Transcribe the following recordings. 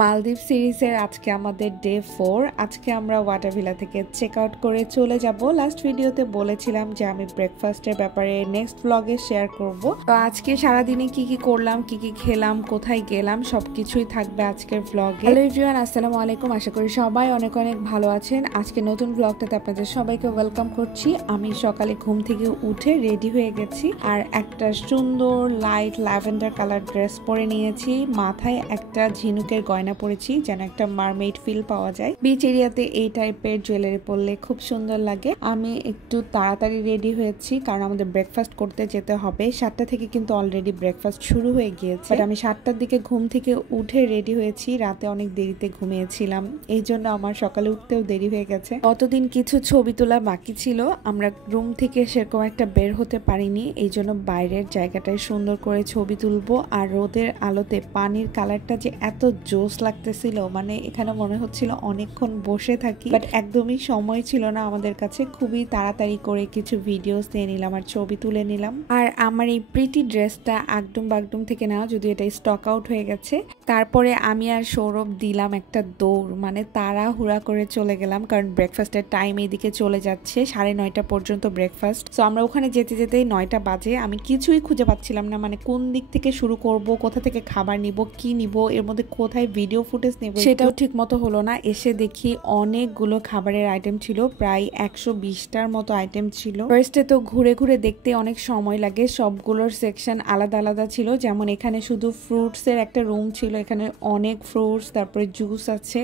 মালদ্বীপ সিরিজের আজকে আমাদের ডে 4। আজকে আমরা ওয়াটার ভিলা থেকে চেক আউট করে চলে যাব। লাস্ট ভিডিওতে বলেছিলাম যে আমি ব্রেকফাস্টের ব্যাপারে নেক্সট ব্লগে শেয়ার করব। তো আজকে সারাদিনে কি কি করলাম, কি কি খেলাম, কোথায় গেলাম, সবকিছুই থাকবে আজকের ব্লগে। হ্যালো এভরিওয়ান, আসসালামু আলাইকুম। আশা করি সবাই অনেক অনেক ভালো আছেন। আজকে নতুন ব্লগটাতে আপনাদের সবাইকে ওয়েলকাম করছি। আমি সকালে ঘুম থেকে উঠে রেডি হয়ে গেছি আর একটা সুন্দর লাইট ল্যাভেন্ডার কালার ড্রেস পরে নিয়েছি। মাথায় একটা ঝিনুকের গয়না পরেছি যেন একটা মারমেড ফিল পাওয়া যায়। বিচ এরিয়াতে এই টাইপের জুয়েলারি পরলে খুব সুন্দর লাগে। আমি একটু তাড়াতাড়ি রেডি হয়েছি কারণ আমাদের ব্রেকফাস্ট করতে যেতে হবে। 7টা থেকে কিন্তু অলরেডি ব্রেকফাস্ট শুরু হয়ে গিয়েছে, বাট আমি 7টার দিকে ঘুম থেকে উঠে রেডি হয়েছি। রাতে অনেক দেরিতে ঘুমিয়েছিলাম, এই জন্য আমার সকালে উঠতেও দেরি হয়ে গেছে। কতদিন কিছু ছবি তোলা বাকি ছিল, আমরা রুম থেকে সেরকম একটা বের হতে পারিনি, এই জন্য বাইরের জায়গাটায় সুন্দর করে ছবি তুলবো। আর রোদের আলোতে পানির কালারটা যে এত জোস লাগতেছিল, মানে এখানে মনে হচ্ছিল অনেকক্ষণ বসে থাকি, বাট একদমই সময় ছিল না আমাদের কাছে। খুবই তাড়াতাড়ি করে কিছু ভিডিওস নিয়ে নিলাম আর ছবি তুলে নিলাম। আর আমার এই প্রিটি ড্রেসটা একদম বাগডুম থেকে না, যদিও এটা স্টক আউট হয়ে গেছে। তারপরে আমি আর সৌরভ দিলাম একটা দৌড়, মানে তাড়াহুড়া করে চলে গেলাম কারণ ব্রেকফাস্টের টাইম এইদিকে চলে যাচ্ছে। 9:30 পর্যন্ত ব্রেকফাস্ট। তো আমরা ওখানে যেতে যেতেই 9টা বাজে। আমি কিছুই খুঁজে পাচ্ছিলাম না, মানে কোন দিক থেকে শুরু করব, কোথা থেকে খাবার নিব, কি নিব, এর মধ্যে কোথায় ভিডিও ফুটেজ নেব সেটাও ঠিক মতো হলো না। এসে দেখি অনেকগুলো খাবারের আইটেম ছিল, প্রায় 120টার মতো আইটেম ছিল। ফার্স্টে তো ঘুরে ঘুরে দেখতে অনেক সময় লাগে, সবগুলোর সেকশন আলাদা আলাদা ছিল। যেমন এখানে শুধু ফ্রুটস এর একটা রুম ছিল, এখানে অনেক ফ্রুটস, তারপরে জুস আছে।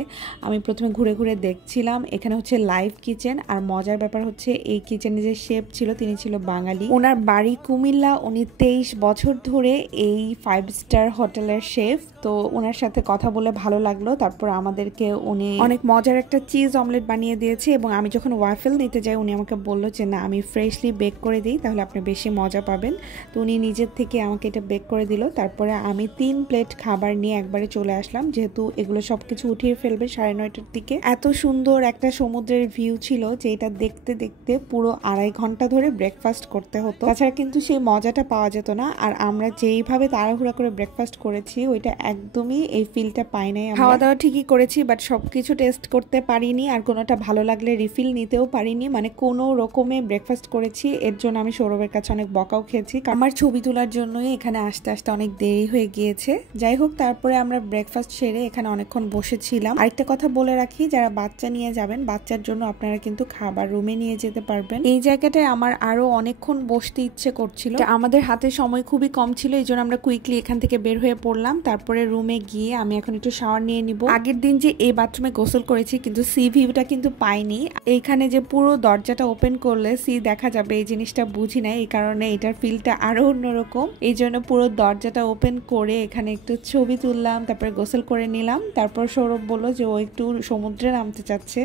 আমি প্রথমে ঘুরে ঘুরে দেখছিলাম। এখানে হচ্ছে লাইভ কিচেন, আর মজার ব্যাপার হচ্ছে এই কিচেনে যে শেফ ছিল তিনি ছিল বাঙালি। ওনার বাড়ি কুমিল্লা, উনি 23 বছর ধরে এই 5 স্টার হোটেলের শেফ। তো ওনার সাথে কথা বলে ভালো লাগলো। তারপর আমাদেরকে উনি অনেক মজার একটা চিজ অমলেট বানিয়ে দিয়েছে, এবং আমি যখন ওয়াফেল নিতে যাই উনি আমাকে বললো যে না, আমি ফ্রেশলি বেক করে দিই, তাহলে আপনি বেশি মজা পাবেন। তো উনি নিজের থেকে আমাকে এটা বেক করে দিল। তারপরে আমি 3 প্লেট খাবার নিয়ে একবারে চলে আসলাম, যেহেতু এগুলো সবকিছু উঠিয়ে ফেলবে 9:30টার দিকে। এত সুন্দর একটা সমুদ্রের ভিউ ছিল যে এটা দেখতে দেখতে পুরো 2.5 ঘন্টা ধরে ব্রেকফাস্ট করতে হতো, তাছাড়া কিন্তু সেই মজাটা পাওয়া যেত না। আর আমরা যেইভাবে তাড়াহুড়া করে ব্রেকফাস্ট করেছি ওইটা একদমই এই ফিলটা পাই নাই। খাওয়া দাওয়া ঠিকই করেছি, বাট সবকিছু টেস্ট করতে পারিনি, আর কোনোটা ভালো লাগলে রিফিল নিতেও পারিনি। মানে কোনো রকমে ব্রেকফাস্ট করেছি, এর জন্য আমি সৌরভের কাছে অনেক বকাও খেয়েছি। আমার ছবি তোলার জন্যই এখানে আসতে আসতে অনেক দেরি হয়ে গিয়েছে। যাই হোক, তারপরে আমরা ব্রেকফাস্ট সেরে এখানে অনেকক্ষণ বসেছিলাম। আরেকটা কথা বলে রাখি, যারা বাচ্চা নিয়ে যাবেন, বাচ্চার জন্য আপনারা কিন্তু খাবার রুমে নিয়ে যেতে পারবেন। এই জায়গাটায় আমার আরো অনেকক্ষণ বসতে ইচ্ছে করছিল, আমাদের হাতে সময় খুবই কম ছিল, এই জন্য আমরা কুইকলি এখান থেকে বের হয়ে পড়লাম। তারপরে রুমে গিয়ে আমি এখন একটু শাওয়ার নিয়ে নিব। আগের দিন যে এই বাথরুমে গোসল করেছি, কিন্তু সি ভিউটা কিন্তু পাইনি। এইখানে যে পুরো দরজাটা ওপেন করলে সি দেখা যাবে, এই জিনিসটা বুঝি নাই, এই কারণে এটার ফিলটা আরো অন্যরকম। এই জন্য পুরো দরজাটা ওপেন করে এখানে একটু ছবি তুললাম, তারপরে গোসল করে নিলাম। তারপর সৌরভ বললো যে ও একটু সমুদ্রে নামতে চাচ্ছে।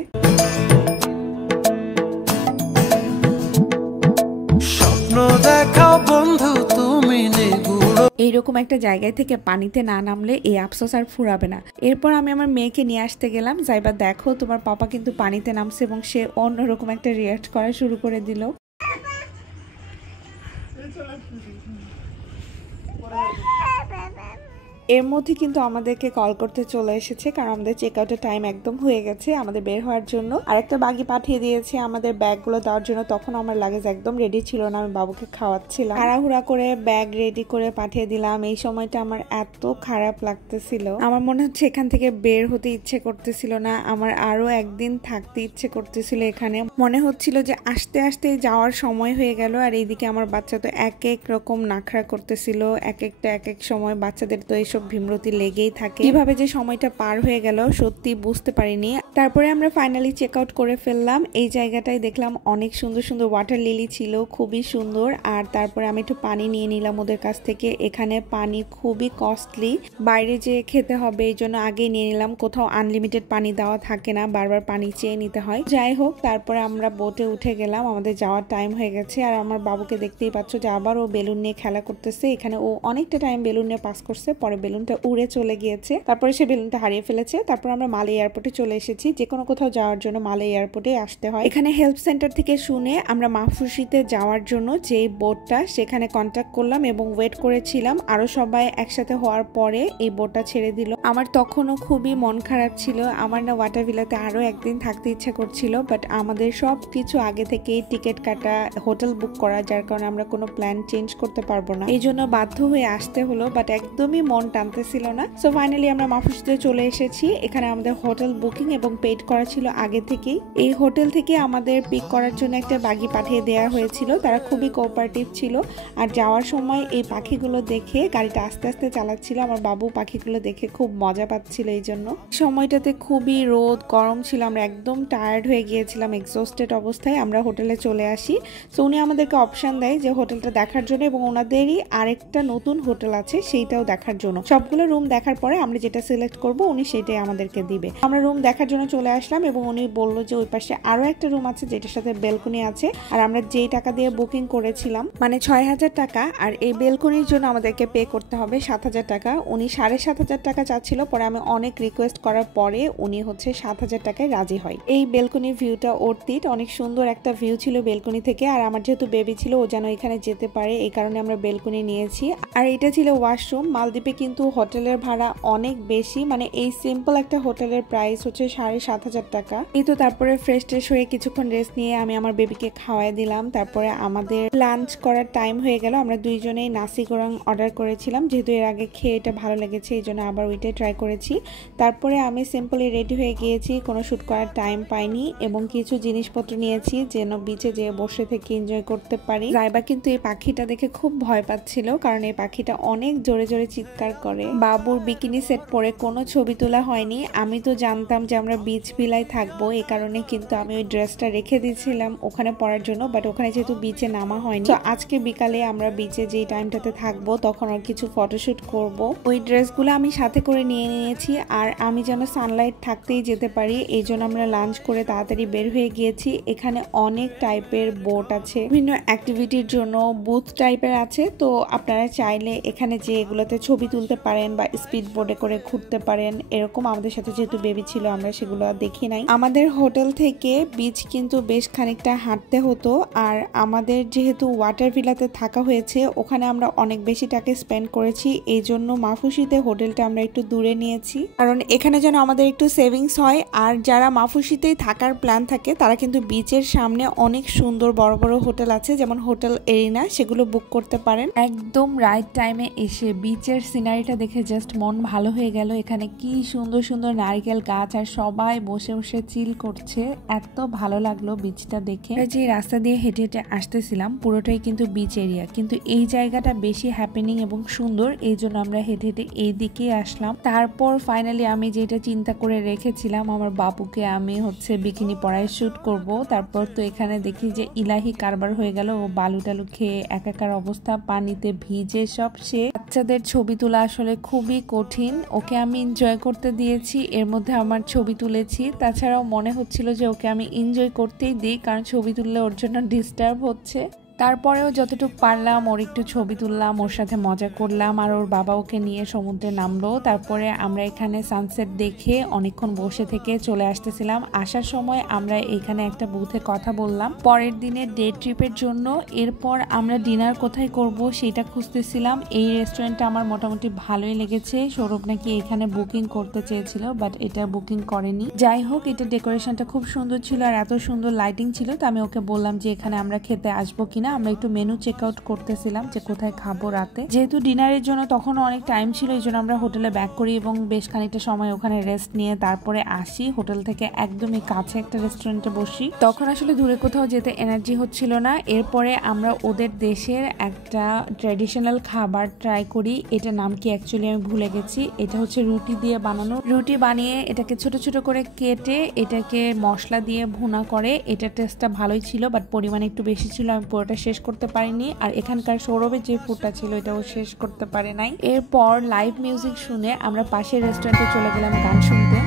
স্বপ্ন দেখাও বন্ধু তুমি এইরকম একটা জায়গায় থেকে পানিতে না নামলে এই আফসোস আর ফুরাবে না। এরপর আমি আমার মেয়েকে নিয়ে আসতে গেলাম, যাইবা দেখো তোমার পাপা কিন্তু পানিতে নামছে এবং সে অন্যরকম একটা রিয়াক্ট করা শুরু করে দিল। এর মধ্যে কিন্তু আমাদেরকে কল করতে চলে এসেছে, কারণ আমাদের চেক আউটের টাইম একদম হয়ে গেছে আমাদের বের হওয়ার জন্য। আর একটা বাগি পাঠিয়ে দিয়েছে আমাদের ব্যাগগুলো দেওয়ার জন্য। তখন আমার লাগেজ একদম রেডি ছিল না, আমি বাবুকে খাওয়াচ্ছিলাম। তাড়াহুড়া করে ব্যাগ রেডি করে পাঠিয়ে দিলাম। এই সময়টা আমার এত খারাপ লাগতেছিল, আমার মনে হচ্ছে এখান থেকে বের হতে ইচ্ছে করতেছিল না, আমার আরো একদিন থাকতে ইচ্ছে করতেছিল এখানে। মনে হচ্ছিল যে আস্তে আস্তে যাওয়ার সময় হয়ে গেল। আর এইদিকে আমার বাচ্চা তো এক এক রকম নাখরা করতেছিল, এক এক সময়। বাচ্চাদের তো এইসব ভীমরতি লেগেই থাকে, কিভাবে যে সময়টা পার হয়ে গেল সত্যি বুঝতে পারিনি। তারপরে আমরা ফাইনালি চেক আউট করে ফেললাম। এই জায়গাটায় দেখলাম অনেক সুন্দর সুন্দর ওয়াটার লিলি ছিল, খুবই সুন্দর। আর তারপরে আমি একটু পানি নিয়ে নিলাম ওদের কাছ থেকে। এখানে পানি খুবই কস্টলি, বাইরে যে খেতে হবে এই জন্য আগেই নিয়ে নিলাম। কোথাও আনলিমিটেড পানি দেওয়া থাকে না, বারবার পানি চেয়ে নিতে হয়। যাই হোক, তারপরে আমরা বোটে উঠে গেলাম, আমাদের যাওয়ার টাইম হয়ে গেছে। আর আমার বাবুকে দেখতেই পাচ্ছ যে আবার ও বেলুন নিয়ে খেলা করতেছে। এখানে ও অনেকটা টাইম বেলুন নিয়ে পাস করছে, পরে বেলুনটা উড়ে চলে গিয়েছে, তারপরে সে বেলুনটা হারিয়ে ফেলেছে। তারপর আমরা মালে এয়ারপোর্টে চলে এসেছি। যে কোনো কোথাও যাওয়ার জন্য মালে এয়ারপোর্টে আসতে হয়। এখানে হেল্প সেন্টার থেকে শুনে আমরা মাহফুসিতে যাওয়ার জন্য যে বোটটা সেখানে কন্ট্যাক্ট করলাম এবং ওয়েট করেছিলাম। আরো সবাই একসাথে হওয়ার পরে এই বোটটা ছেড়ে দিল। আমার তখনও খুবই মন খারাপ ছিল। আমার না ওয়াটার ভিলাতে আরো একদিন থাকতে ইচ্ছা করছিল, বাট আমাদের সব কিছু আগে থেকেই টিকিট কাটা, হোটেল বুক করা, যার কারণে আমরা কোনো প্ল্যান চেঞ্জ করতে পারবো না। এই জন্য বাধ্য হয়ে আসতে হলো, বাট একদমই মন টানতেছিল না। সো ফাইনালি আমরা মাহফুসিতে চলে এসেছি। এখানে আমাদের হোটেল বুকিং এবং পেড করা ছিল আগে থেকেই। এই হোটেল থেকে আমাদের পিক করার জন্য একটা বাগি পাঠিয়ে দেওয়া হয়েছিল। তারা খুবই কোঅপারেটিভ ছিল। আর যাওয়ার সময় এই পাখিগুলো দেখে গাড়িটা আস্তে আস্তে চালাচ্ছিল। আমার বাবু পাখিগুলো দেখে খুব মজা পাচ্ছিল। এই জন্য সময়টাতে খুবই রোদ গরম ছিল, আমরা একদম টায়ার্ড হয়ে গিয়েছিলাম, এক্সস্টেড অবস্থায় আমরা হোটেলে চলে আসি। সো উনি আমাদেরকে অপশন দেয় যে হোটেলটা দেখার জন্য, এবং ওনাদেরই আরেকটা নতুন হোটেল আছে সেইটাও দেখার জন্য। সবগুলো রুম দেখার পরে আমরা যেটা সিলেক্ট করব উনি সেটাই আমাদেরকে দিবে। আমরা রুম দেখার জন্য চলে আসলাম এবং উনি বলল যে ওই পাশে আরো একটা রুম আছে যেটার সাথে বেলকনি আছে। আর আমরা যেই টাকা দিয়ে বুকিং করেছিলাম, মানে ৬,০০০ টাকা, আর এই বেলকনির জন্য আমাদেরকে পে করতে হবে ৭,০০০ টাকা। উনি ৭,৫০০ টাকা চাচ্ছিল, পরে আমি অনেক রিকোয়েস্ট করার পরে উনি হচ্ছে ৭,০০০ টাকায় রাজি হয়। এই বেলকনির ভিউটা অর্থিত, অনেক সুন্দর একটা ভিউ ছিল বেলকনি থেকে। আর আমার যেহেতু বেবি ছিল, ও যেন এখানে যেতে পারে, এই কারণে আমরা বেলকনি নিয়েছি। আর এটা ছিল ওয়াশরুম। মালদ্বীপে কিন্তু হোটেলের ভাড়া অনেক বেশি, মানে এই সিম্পল একটা হোটেলের প্রাইস হচ্ছে ৭,৫০০ টাকা। এই তো তারপরে ফ্রেশ ট্রেশ হয়ে কিছুক্ষণ রেস্ট নিয়ে আমি আমার বেবিকে খাওয়াই দিলাম। তারপরে আমাদের লাঞ্চ করার টাইম হয়ে গেল। আমরা দুইজনেই নাসি গোরাং অর্ডার করেছিলাম, যেহেতু এর আগে খেয়ে এটা ভালো লেগেছে এই জন্য আবার ওইটাই ট্রাই করেছি। তারপরে আমি সিম্পলি রেডি হয়ে গিয়েছি, কোনো শ্যুট করার টাইম পাইনি, এবং কিছু জিনিসপত্র নিয়েছি যেন বিচে যেয়ে বসে থেকে এনজয় করতে পারি। রাইবা কিন্তু এই পাখিটা দেখে খুব ভয় পাচ্ছিল, কারণ এই পাখিটা অনেক জোরে জোরে চিৎকার করে। বাবুর বিকিনি সেট পরে কোনো ছবি তোলা হয়নি। আমি তো জানতাম যে আমরা বিচ ভিলায় থাকবো, এই কারণে কিন্তু আমি ওই ড্রেসটা রেখে দিয়েছিলাম ওখানে পরার জন্য, বাট ওখানে যেহেতু বিচে নামা হয়নি, তো আজকে বিকালে আমরা বিচে যেই টাইমটাতে থাকবো তখন আর কিছু ফটোশুট করব। ওই ড্রেসগুলো আমি সাথে করে নিয়ে নিয়েছি। আর আমি যেন সানলাইট থাকতেই যেতে পারি, এই জন্য আমরা লাঞ্চ করে তাড়াতাড়ি বের হয়ে গিয়েছি। এখানে অনেক টাইপের বোট আছে, বিভিন্ন অ্যাক্টিভিটির জন্য বুথ টাইপের আছে। তো আপনারা চাইলে এখানে যে এগুলোতে ছবি তুলতে পারেন বা স্পিড বোটে করে ঘুরতে পারেন। এরকম আমাদের সাথে যেহেতু বেবি ছিল আমরা সেগুলো দেখি নাই। আমাদের হোটেল থেকে বিচ কিন্তু বেশ খানিকটা হাঁটতে হতো। আর আমাদের যেহেতু ওয়াটার ভিলাতে থাকা হয়েছে, ওখানে আমরা অনেক বেশি টাকা স্পেন্ড করেছি, এই জন্য মাহফুসিতে হোটেলটা আমরা একটু দূরে নিয়েছি, কারণ এখানে যেন আমাদের একটু সেভিংস হয়। আর যারা মাহফুসিতেই থাকার প্ল্যান থাকে তারা কিন্তু বিচের সামনে অনেক সুন্দর বড় বড় হোটেল আছে, যেমন হোটেল এরিনা, সেগুলো বুক করতে পারেন। একদম রাইট টাইমে এসে বিচের সিনারিটা দেখে জাস্ট মন ভালো হয়ে গেল। এখানে কি সুন্দর সুন্দর নারকেল গাছ, আর সবাই বসে বসে চিল করছে, এত ভালো লাগলো বিচটা দেখে। যে রাস্তা দিয়ে হেঁটে হেঁটে আসতেছিলাম পুরোটাই কিন্তু বিচ এরিয়া, কিন্তু এই জায়গাটা বেশি হ্যাপেনিং এবং সুন্দর, এই জন্য আমরা হেঁটে হেঁটে এই দিকে আসলাম। তারপর ফাইনালি আমি যেটা চিন্তা করে রেখেছিলাম, আমার বাবুকে আমি হচ্ছে বিকিনি পরায় শুট করব। তারপর তো এখানে দেখি যে ইলাহি কারবার হয়ে গেল, ও বালু টালু খেয়ে একাকার অবস্থা, পানিতে ভিজে সব সে। বাচ্চাদের ছবি তোলা আসলে খুবই কঠিন, ওকে আমি এনজয় করতে দিয়েছি, এর মধ্যে আমার ছবি তুলেছি। তাছাড়াও মনে হচ্ছিল যে ওকে আমি এনজয় করতেই দিই, কারণ ছবি তুললে ওর জন্য ডিস্টার্ব হচ্ছে। তারপরেও যতটুকু পারলাম ওর একটু ছবি তুললাম, ওর সাথে মজা করলাম, আর ওর বাবা ওকে নিয়ে সমুদ্রে নামলো। তারপরে আমরা এখানে সানসেট দেখে অনেকক্ষণ বসে থেকে চলে আসতেছিলাম। আসার সময় আমরা এখানে একটা বুথে কথা বললাম পরের দিনের ডে ট্রিপের জন্য। এরপর আমরা ডিনার কোথায় করব সেটা খুঁজতেছিলাম। এই রেস্টুরেন্টটা আমার মোটামুটি ভালোই লেগেছে। সৌরভ নাকি এখানে বুকিং করতে চেয়েছিল, বাট এটা বুকিং করেনি। যাই হোক, এটা ডেকোরেশনটা খুব সুন্দর ছিল আর এত সুন্দর লাইটিং ছিল, তো আমি ওকে বললাম যে এখানে আমরা খেতে আসবো কিনা। আমরা একটু মেনু চেক আউট করতেছিলাম যে কোথায় খাবো রাতে। যেহেতু ডিনারের জন্য তখন অনেক টাইম ছিল, এই জন্য আমরা হোটেলে ব্যাক করি এবং বেশ খানিকটা সময় ওখানে রেস্ট নিয়ে তারপরে আসি। হোটেল থেকে একদমই কাছে একটা রেস্টুরেন্টে বসি, তখন আসলে দূরে কোথাও যেতে এনার্জি হচ্ছিল না। এরপরে আমরা ওদের দেশের একটা ট্র্যাডিশনাল খাবার ট্রাই করি, এটা নাম কি অ্যাকচুয়ালি আমি ভুলে গেছি। এটা হচ্ছে রুটি দিয়ে বানানো। রুটি বানিয়ে এটাকে ছোট ছোট করে কেটে এটাকে মশলা দিয়ে ভুনা করে। এটা টেস্টটা ভালোই ছিল, বাট পরিমাণে একটু বেশি ছিল, আমি পুরোটা শেষ করতে পারিনি। আর এখানকার সৌরভের যে ফুডটা ছিল এটাও শেষ করতে পারে নাই। এরপর লাইভ মিউজিক শুনে আমরা পাশের রেস্টুরেন্টে চলে গেলাম গান শুনতে।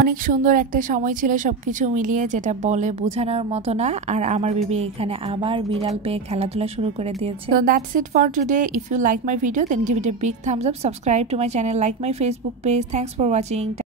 অনেক সুন্দর একটা সময় ছিল সবকিছু মিলিয়ে, যেটা বলে বোঝানোর মতো না। আর আমার বেবি এখানে আবার বিড়াল পেয়ে খেলাধুলা শুরু করে দিয়েছে। So that's it for today. If you like my video then give it a big thumbs up, subscribe to my channel, like my Facebook page. Thanks for watching.